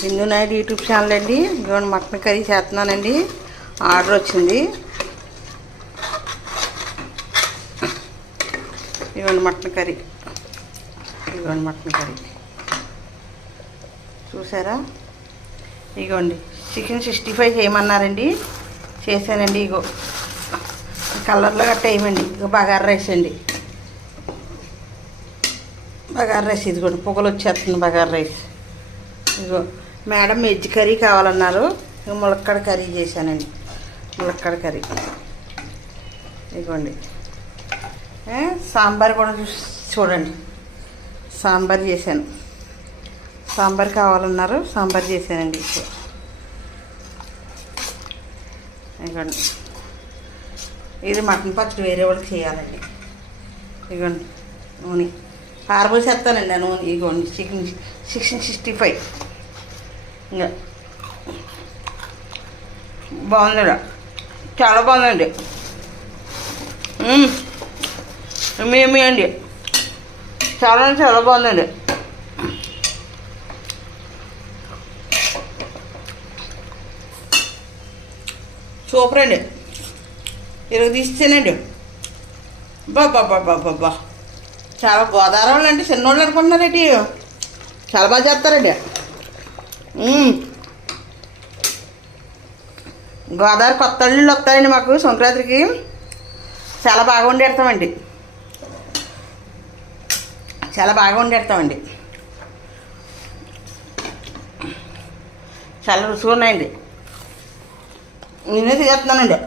బిందు Naidu YouTube channel అండి. ఇదిగోండి mutton curry చేస్తున్నానండి. ఆర్డర్ వచ్చింది. ఇదిగోండి మటన్ కర్రీ. ఇదిగోండి మటన్ కర్రీ చూసారా. ఇదిగోండి చికెన్ 65 చేయమన్నారండి. చేశానండి. ఇగో కలర్లో గట్ట వేయమండి. ఇగో బగారా రైస్ అండి. బగారా రైస్ ఇదిగోండి పొగలు వచ్చేస్తుంది బగారా రైస్. ఇగో మేడం వెజ్ కర్రీ కావాలన్నారు. ఇక ములక్కాడ కర్రీ చేశానండి. ములక్కాడ కర్రీ ఇదిగోండి. సాంబార్ కూడా చూడండి. సాంబార్ చేశాను. సాంబార్ కావాలన్నారు. సాంబార్ చేశానండి. ఇదిగోండి ఇది మటన్ పచ్చడి వేరే వాళ్ళకి చేయాలండి. ఇదిగోండి నూనె పారబోసేస్తానండి. ఆ నూనె ఇదిగోండి చికెన్ 65 ఇంకా బాగుంది. చాలా బాగుందండి. మేమీ అండి చాలా చాలా బాగుందండి. సూపర్ అండి. ఇరగ తీస్తేనండి బాబా చాలా గోదావరి అంటే చిన్నోళ్ళు అనుకుంటున్నారండి. చాలా బాగా చేస్తారండి. గోదావరి కొత్త అల్లుళ్ళు వస్తాయండి మాకు సంక్రాంతికి. చాలా బాగా వండేస్తామండి. చాలా బాగా వండేస్తామండి. చాలా రుచిగా ఉన్నాయండి. నేనే చేస్తున్నానండి.